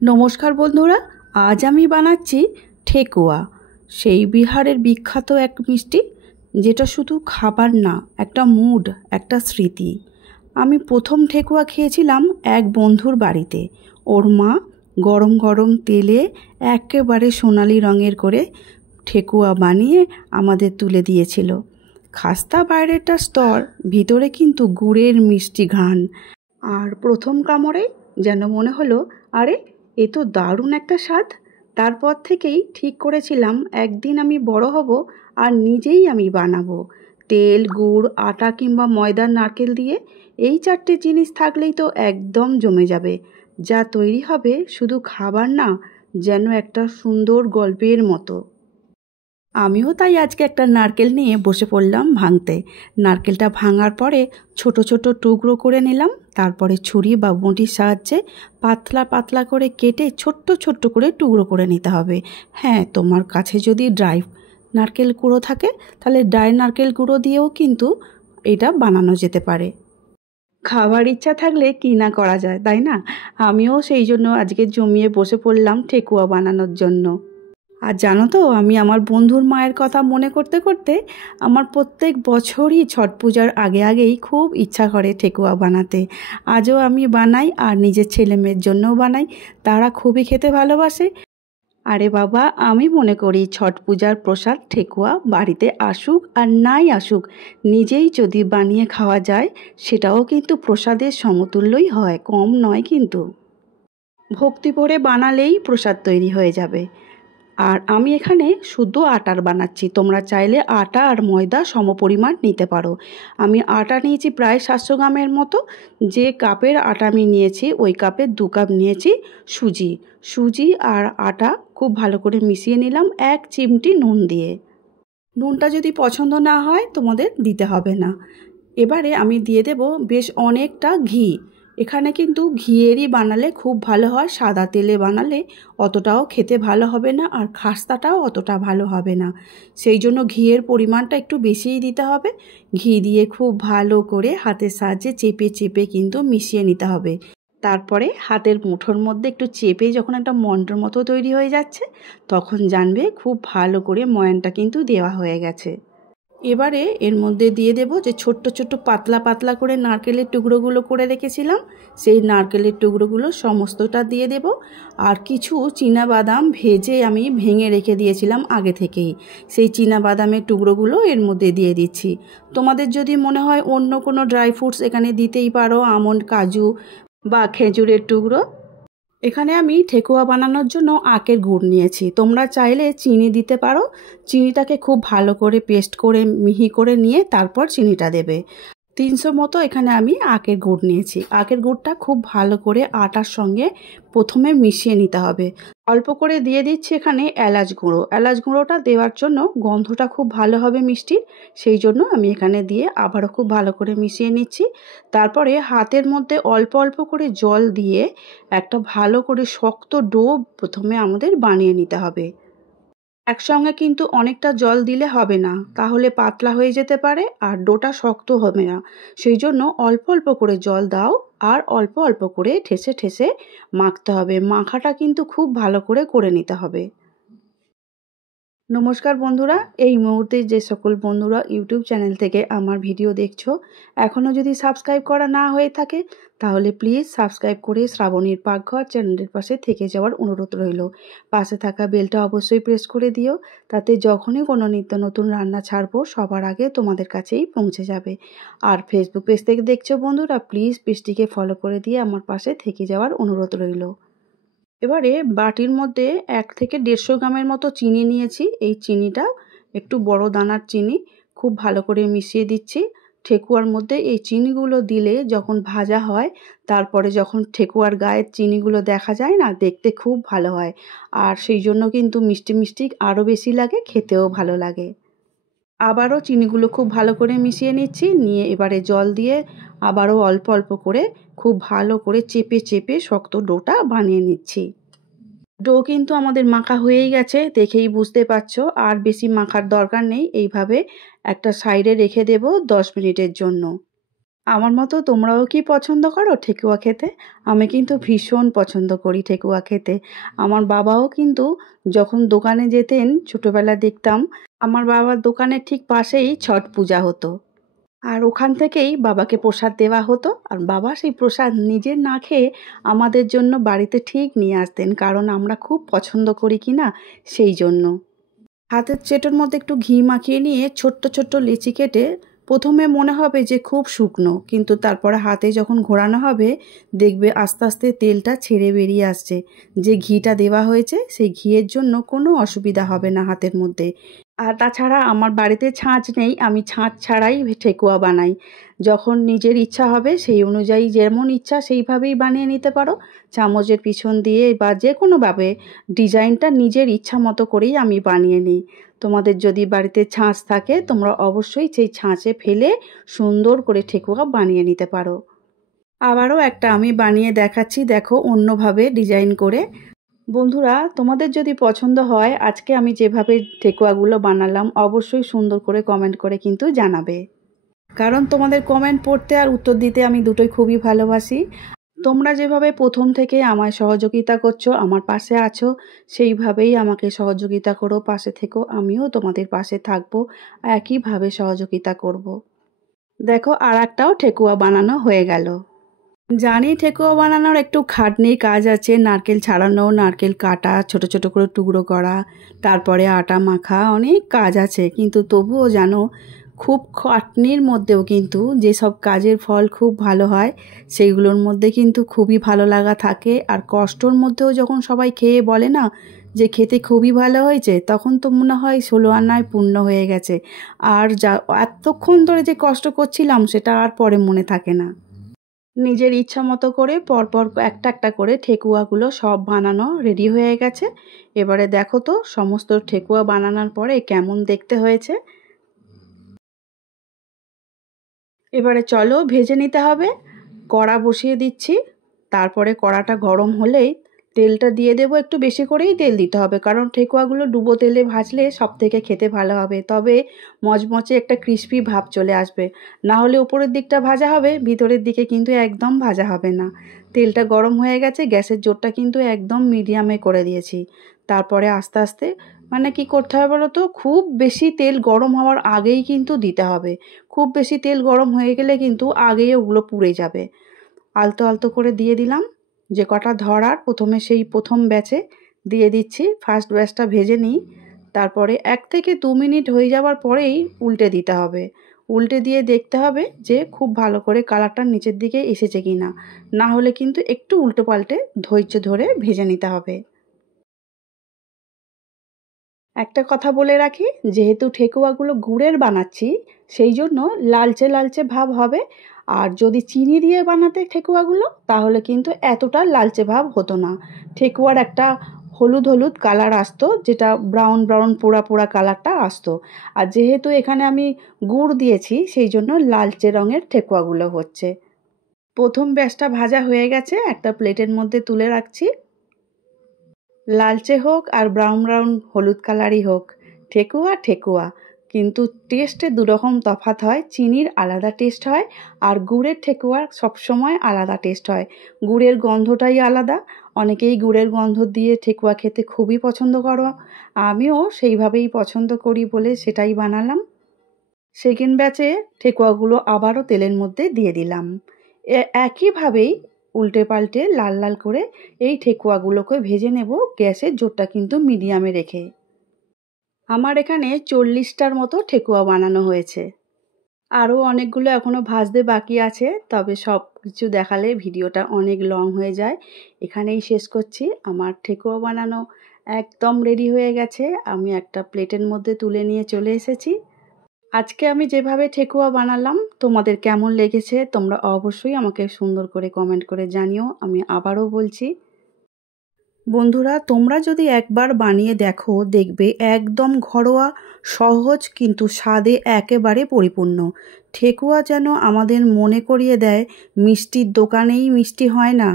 নমস্কার বন্ধুরা, আজ আমি বানাচ্ছি ঠেকুয়া। সেই বিহারের বিখ্যাত এক মিষ্টি, যেটা শুধু খাবার না, একটা মুড, একটা স্মৃতি। আমি প্রথম ঠেকুয়া খেয়েছিলাম এক বন্ধুর বাড়িতে। ওর মা গরম গরম তেলে একেবারে সোনালি রঙের করে ঠেকুয়া বানিয়ে আমাদের তুলে দিয়েছিল। খাস্তা বাইরেরটা স্তর, ভিতরে কিন্তু গুড়ের মিষ্টি ঘ্রাণ। আর প্রথম কামড়ে যেন মনে হলো, আরে এ তো দারুণ একটা স্বাদ। তারপর থেকেই ঠিক করেছিলাম একদিন আমি বড় হব আর নিজেই আমি বানাবো। তেল, গুড়, আটা কিংবা ময়দার নারকেল দিয়ে এই চারটে জিনিস থাকলেই তো একদম জমে যাবে। যা তৈরি হবে শুধু খাবার না, যেন একটা সুন্দর গল্পের মতো। আমিও তাই আজকে একটা নারকেল নিয়ে বসে পড়লাম ভাঙতে। নারকেলটা ভাঙার পরে ছোট ছোট টুকরো করে নিলাম। তারপরে ছুরি বা বঁটির সাহায্যে পাতলা পাতলা করে কেটে ছোট্ট ছোট্ট করে টুকরো করে নিতে হবে। হ্যাঁ, তোমার কাছে যদি ড্রাই নারকেল গুঁড়ো থাকে, তাহলে ড্রাই নারকেল গুঁড়ো দিয়েও কিন্তু এটা বানানো যেতে পারে। খাবার ইচ্ছা থাকলে কি না করা যায়, তাই না? আমিও সেই জন্য আজকে জমিয়ে বসে পড়লাম ঠেকুয়া বানানোর জন্য। আর জানো তো, আমি আমার বন্ধুর মায়ের কথা মনে করতে করতে আমার প্রত্যেক বছরই ছট পূজার আগে আগেই খুব ইচ্ছা করে ঠেকুয়া বানাতে। আজও আমি বানাই আর নিজের ছেলে মেয়ের জন্যও বানাই। তারা খুবই খেতে ভালোবাসে। আরে বাবা, আমি মনে করি ছট পূজার প্রসাদ ঠেকুয়া বাড়িতে আসুক আর নাই আসুক, নিজেই যদি বানিয়ে খাওয়া যায়, সেটাও কিন্তু প্রসাদের সমতুল্যই হয়, কম নয় কিন্তু। ভক্তি ভরে বানালেই প্রসাদ তৈরি হয়ে যাবে। আর আমি এখানে শুদ্ধ আটার বানাচ্ছি। তোমরা চাইলে আটা আর ময়দা সমপরিমাণ নিতে পারো। আমি আটা নিয়েছি প্রায় 700 গ্রামের মতো। যে কাপের আটা আমি নিয়েছি, ওই কাপের 2 কাপ নিয়েছি সুজি। সুজি আর আটা খুব ভালো করে মিশিয়ে নিলাম 1 চিমটি নুন দিয়ে। নুনটা যদি পছন্দ না হয় তোমাদের দিতে হবে না। এবারে আমি দিয়ে দেব বেশ অনেকটা ঘি। এখানে কিন্তু ঘিয়েরই বানালে খুব ভালো হয়, সাদা তেলে বানালে অতটাও খেতে ভালো হবে না আর খাস্তাটাও অতটা ভালো হবে না। সেই জন্য ঘিয়ের পরিমাণটা একটু বেশিই দিতে হবে। ঘি দিয়ে খুব ভালো করে হাতের সাহায্যে চেপে চেপে কিন্তু মিশিয়ে নিতে হবে। তারপরে হাতের মুঠোর মধ্যে একটু চেপে যখন একটা মন্ডর মতো তৈরি হয়ে যাচ্ছে, তখন জানবে খুব ভালো করে ময়ানটা কিন্তু দেওয়া হয়ে গেছে। এবারে এর মধ্যে দিয়ে দেব যে ছোট্ট ছোট্ট পাতলা পাতলা করে নারকেলের টুকরোগুলো করে রেখেছিলাম, সেই নারকেলের টুকরোগুলো সমস্তটা দিয়ে দেব। আর কিছু চীনাবাদাম ভেজে আমি ভেঙে রেখে দিয়েছিলাম আগে থেকেই, সেই চীনাবাদামের টুকরোগুলো এর মধ্যে দিয়ে দিচ্ছি। তোমাদের যদি মনে হয় অন্য কোনো ড্রাই ফ্রুটস এখানে দিতেই পারো, আমন্ড, কাজু বা খেজুরের টুকরো। এখানে আমি ঠেকুয়া বানানোর জন্য আখের গুড় নিয়েছি। তোমরা চাইলে চিনি দিতে পারো। চিনিটাকে খুব ভালো করে পেস্ট করে মিহি করে নিয়ে তারপর চিনিটা দেবে। 300 মতো এখানে আমি আখের গুড় নিয়েছি। আখের গুড়টা খুব ভালো করে আটার সঙ্গে প্রথমে মিশিয়ে নিতে হবে। অল্প করে দিয়ে দিচ্ছি এখানে এলাচ গুঁড়ো। এলাচ গুঁড়োটা দেওয়ার জন্য গন্ধটা খুব ভালো হবে মিষ্টির, সেই জন্য আমি এখানে দিয়ে আবারও খুব ভালো করে মিশিয়ে নিচ্ছি। তারপরে হাতের মধ্যে অল্প অল্প করে জল দিয়ে একটা ভালো করে শক্ত ডো প্রথমে আমাদের বানিয়ে নিতে হবে। একসঙ্গে কিন্তু অনেকটা জল দিলে হবে না, তাহলে পাতলা হয়ে যেতে পারে আর ডোটা শক্ত হবে না। সেই জন্য অল্প অল্প করে জল দাও আর অল্প অল্প করে ঠেসে ঠেসে মাখতে হবে। মাখাটা কিন্তু খুব ভালো করে করে নিতে হবে। নমস্কার বন্ধুরা, এই মুহূর্তে যে সকল বন্ধুরা ইউটিউব চ্যানেল থেকে আমার ভিডিও দেখছো, এখনও যদি সাবস্ক্রাইব করা না হয়ে থাকে, তাহলে প্লিজ সাবস্ক্রাইব করে শ্রাবণীর পাকঘর চ্যানেলের পাশে থেকে যাওয়ার অনুরোধ রইল। পাশে থাকা বেলটা অবশ্যই প্রেস করে দিও, তাতে যখনই কোনো নিত্য নতুন রান্না ছাড়বো সবার আগে তোমাদের কাছেই পৌঁছে যাবে। আর ফেসবুক পেজ থেকে দেখছো বন্ধুরা, প্লিজ পেজটিকে ফলো করে দিয়ে আমার পাশে থেকে যাওয়ার অনুরোধ রইল। এবারে বাটির মধ্যে 1 থেকে 150 গ্রামের মতো চিনি নিয়েছি। এই চিনিটা একটু বড় দানার চিনি, খুব ভালো করে মিশিয়ে দিচ্ছি। ঠেকুয়ার মধ্যে এই চিনিগুলো দিলে যখন ভাজা হয়, তারপরে যখন ঠেকুয়ার গায়ের চিনিগুলো দেখা যায় না, দেখতে খুব ভালো হয়। আর সেই জন্য কিন্তু মিষ্টি মিষ্টি আরও বেশি লাগে, খেতেও ভালো লাগে। আবারও চিনিগুলো খুব ভালো করে মিশিয়ে নিচ্ছি। নিয়ে এবারে জল দিয়ে আবারও অল্প অল্প করে খুব ভালো করে চেপে চেপে শক্ত ডোটা বানিয়ে নিচ্ছি। ডো কিন্তু আমাদের মাখা হয়েই গেছে, দেখেই বুঝতে পারছো। আর বেশি মাখার দরকার নেই। এইভাবে একটা সাইডে রেখে দেব 10 মিনিটের জন্য। আমার মতো তোমরাও কি পছন্দ করো ঠেকুয়া খেতে? আমি কিন্তু ভীষণ পছন্দ করি ঠেকুয়া খেতে। আমার বাবাও কিন্তু যখন দোকানে যেতেন ছোটোবেলায় দেখতাম আমার বাবার দোকানের ঠিক পাশেই ছট পূজা হতো। আর ওখান থেকেই বাবাকে প্রসাদ দেওয়া হতো আর বাবা সেই প্রসাদ নিজে না খেয়ে আমাদের জন্য বাড়িতে ঠিক নিয়ে আসতেন, কারণ আমরা খুব পছন্দ করি কি না সেই জন্য। হাতের চেটোর মধ্যে একটু ঘি মাখিয়ে নিয়ে ছোট্ট ছোট্ট লিচি কেটে প্রথমে মনে হবে যে খুব শুকনো, কিন্তু তারপরে হাতে যখন ঘোরানো হবে দেখবে আস্তে আস্তে তেলটা ছেড়ে বেরিয়ে আসছে। যে ঘিটা দেওয়া হয়েছে সেই ঘিয়ের জন্য কোনো অসুবিধা হবে না হাতের মধ্যে। আর তাছাড়া আমার বাড়িতে ছাঁচ নেই, আমি ছাঁচ ছাড়াই ঠেকুয়া বানাই। যখন নিজের ইচ্ছা হবে সেই অনুযায়ী যেমন ইচ্ছা সেইভাবেই বানিয়ে নিতে পারো। চামচের পিছন দিয়ে বা যে কোনোভাবে ডিজাইনটা নিজের ইচ্ছা মতো করেই আমি বানিয়ে নিই। তোমাদের যদি বাড়িতে ছাঁচ থাকে তোমরা অবশ্যই সেই ছাঁচে ফেলে সুন্দর করে ঠেকুয়া বানিয়ে নিতে পারো। আবারও একটা আমি বানিয়ে দেখাচ্ছি, দেখো অন্যভাবে ডিজাইন করে। বন্ধুরা তোমাদের যদি পছন্দ হয় আজকে আমি যেভাবে ঠেকুয়াগুলো বানালাম অবশ্যই সুন্দর করে কমেন্ট করে কিন্তু জানাবে, কারণ তোমাদের কমেন্ট পড়তে আর উত্তর দিতে আমি দুটোই খুবই ভালোবাসি। তোমরা যেভাবে প্রথম থেকে আমায় সহযোগিতা করছো, আমার পাশে আছো, সেইভাবেই আমাকে সহযোগিতা করো, পাশে থেকো, আমিও তোমাদের পাশে থাকবো, একইভাবে সহযোগিতা করব। দেখো আর একটাও ঠেকুয়া বানানো হয়ে গেল। জানি ঠেকুয়া বানানোর একটু খাটনির কাজ আছে, নারকেল ছাড়ানো, নারকেল কাটা, ছোট ছোট করে টুকরো করা, তারপরে আটা মাখা, অনেক কাজ আছে, কিন্তু তবুও জানো খুব খাটনির মধ্যেও কিন্তু যেসব কাজের ফল খুব ভালো হয় সেইগুলোর মধ্যে কিন্তু খুবই ভালো লাগা থাকে। আর কষ্টর মধ্যেও যখন সবাই খেয়ে বলে না যে খেতে খুবই ভালো হয়েছে, তখন তো মনে হয় 16 আনায় পূর্ণ হয়ে গেছে। আর যা এতক্ষণ ধরে যে কষ্ট করছিলাম সেটা আর পরে মনে থাকে না। নিজের ইচ্ছা মতো করে পরপর একটা একটা করে ঠেকুয়াগুলো সব বানানো রেডি হয়ে গেছে। এবারে দেখো তো সমস্ত ঠেকুয়া বানানোর পরে কেমন দেখতে হয়েছে। এবারে চলো ভেজে নিতে হবে। কড়া বসিয়ে দিচ্ছি, তারপরে কড়াটা গরম হলেই তেলটা দিয়ে দেবো, একটু বেশি করেই তেল দিতে হবে, কারণ ঠেকুয়াগুলো ডুবো তেলে ভাজলে সব থেকে খেতে ভালো হবে, তবে মচমচে একটা ক্রিস্পি ভাব চলে আসবে। না হলে উপরের দিকটা ভাজা হবে, ভিতরের দিকে কিন্তু একদম ভাজা হবে না। তেলটা গরম হয়ে গেছে, গ্যাসের জোরটা কিন্তু একদম মিডিয়ামে করে দিয়েছি। তারপরে আস্তে আস্তে মানে কি করতে হবে বলো তো, খুব বেশি তেল গরম হওয়ার আগেই কিন্তু দিতে হবে। খুব বেশি তেল গরম হয়ে গেলে কিন্তু আগেই ওগুলো পুড়ে যাবে। আলতো আলতো করে দিয়ে দিলাম, যে কটা ধরার প্রথমে সেই প্রথম ব্যাচে দিয়ে দিচ্ছি। ফার্স্ট ব্যাচটা ভেজে নিই, তারপরে 1 থেকে 2 মিনিট হয়ে যাওয়ার পরেই উল্টে দিতে হবে। উল্টে দিয়ে দেখতে হবে যে খুব ভালো করে কালারটা নিচের দিকে এসেছে কি না, না হলে কিন্তু একটু উল্টো পাল্টে ধৈর্য ধরে ভেজে নিতে হবে। একটা কথা বলে রাখি, যেহেতু ঠেকুয়াগুলো গুড়ের বানাচ্ছি সেই জন্য লালচে লালচে ভাব হবে। আর যদি চিনি দিয়ে বানাতে ঠেকুয়াগুলো তাহলে কিন্তু এতটা লালচে ভাব হতো না। ঠেকুয়ার একটা হলুদ হলুদ কালার আসতো, যেটা ব্রাউন ব্রাউন পোড়া পোড়া কালারটা আসতো। আর যেহেতু এখানে আমি গুড় দিয়েছি সেই জন্য লালচে রঙের ঠেকুয়াগুলো হচ্ছে। প্রথম ব্যাচটা ভাজা হয়ে গেছে, একটা প্লেটের মধ্যে তুলে রাখছি। লালচে হোক আর ব্রাউন ব্রাউন হলুদ কালারই হোক, ঠেকুয়া ঠেকুয়া, কিন্তু টেস্টে দুরকম তফাৎ হয়। চিনির আলাদা টেস্ট হয় আর গুড়ের ঠেকুয়ার সবসময় আলাদা টেস্ট হয়। গুড়ের গন্ধটাই আলাদা। অনেকেই গুড়ের গন্ধ দিয়ে ঠেকুয়া খেতে খুবই পছন্দ করো, আমিও সেইভাবেই পছন্দ করি বলে সেটাই বানালাম। সেকেন্ড ব্যাচে ঠেকুয়াগুলো আবারও তেলের মধ্যে দিয়ে দিলাম। একইভাবেই উল্টে পাল্টে লাল লাল করে এই ঠেকুয়াগুলোকে ভেজে নেব, গ্যাসের জোরটা কিন্তু মিডিয়ামে রেখে। আমার এখানে 40টার মতো ঠেকুয়া বানানো হয়েছে। আরও অনেকগুলো এখনও ভাজতে বাকি আছে, তবে সব কিছু দেখালে ভিডিওটা অনেক লং হয়ে যায়। এখানেই শেষ করছি। আমার ঠেকুয়া বানানো একদম রেডি হয়ে গেছে, আমি একটা প্লেটের মধ্যে তুলে নিয়ে চলে এসেছি। আজকে আমি যেভাবে ঠেকুয়া বানালাম তোমাদের কেমন লেগেছে তোমরা অবশ্যই আমাকে সুন্দর করে কমেন্ট করে জানিও। আমি আবারও বলছি বন্ধুরা, তোমরা যদি একবার বানিয়ে দেখো দেখবে একদম ঘরোয়া, সহজ, কিন্তু স্বাদে একেবারে পরিপূর্ণ। ঠেকুয়া যেন আমাদের মনে করিয়ে দেয় মিষ্টির দোকানেই মিষ্টি হয় না,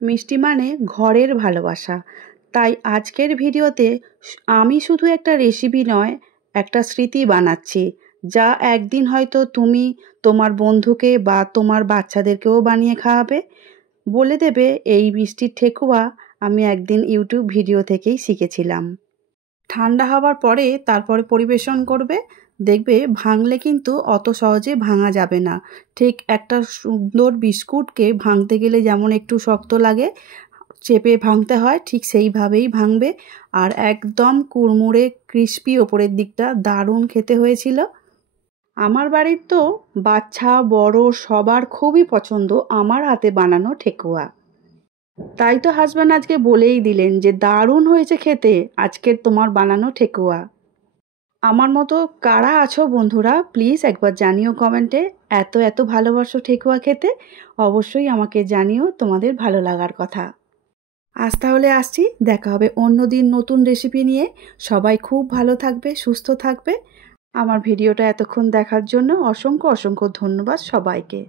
মিষ্টি মানে ঘরের ভালোবাসা। তাই আজকের ভিডিওতে আমি শুধু একটা রেসিপি নয়, একটা স্মৃতি বানাচ্ছি। যা একদিন হয়তো তুমি তোমার বন্ধুকে বা তোমার বাচ্চাদেরকেও বানিয়ে খাওয়াবে। বলে দেবে এই মিষ্টির ঠেকুয়া আমি একদিন ইউটিউব ভিডিও থেকেই শিখেছিলাম। ঠান্ডা হওয়ার পরে তারপরে পরিবেশন করবে। দেখবে ভাঙলে কিন্তু অত সহজে ভাঙা যাবে না। ঠিক একটা সুন্দর বিস্কুটকে ভাঙতে গেলে যেমন একটু শক্ত লাগে, চেপে ভাঙতে হয়, ঠিক সেইভাবেই ভাঙবে। আর একদম কুড়মুড়ে ক্রিস্পি ওপরের দিকটা, দারুণ খেতে হয়েছিল। আমার বাড়ির তো বাচ্চা বড় সবার খুবই পছন্দ আমার হাতে বানানো ঠেকুয়া। তাই তো হাজব্যান্ড আজকে বলেই দিলেন যে দারুণ হয়েছে খেতে আজকের তোমার বানানো ঠেকুয়া। আমার মতো কারা আছো বন্ধুরা প্লিজ একবার জানিও কমেন্টে। এত এত ভালোবাসো ঠেকুয়া খেতে, অবশ্যই আমাকে জানিও তোমাদের ভালো লাগার কথা। আজ তাহলে আসছি, দেখা হবে অন্য দিন নতুন রেসিপি নিয়ে। সবাই খুব ভালো থাকবে, সুস্থ থাকবে। আমার ভিডিওটা এতক্ষণ দেখার জন্য অসংখ্য অসংখ্য ধন্যবাদ সবাইকে।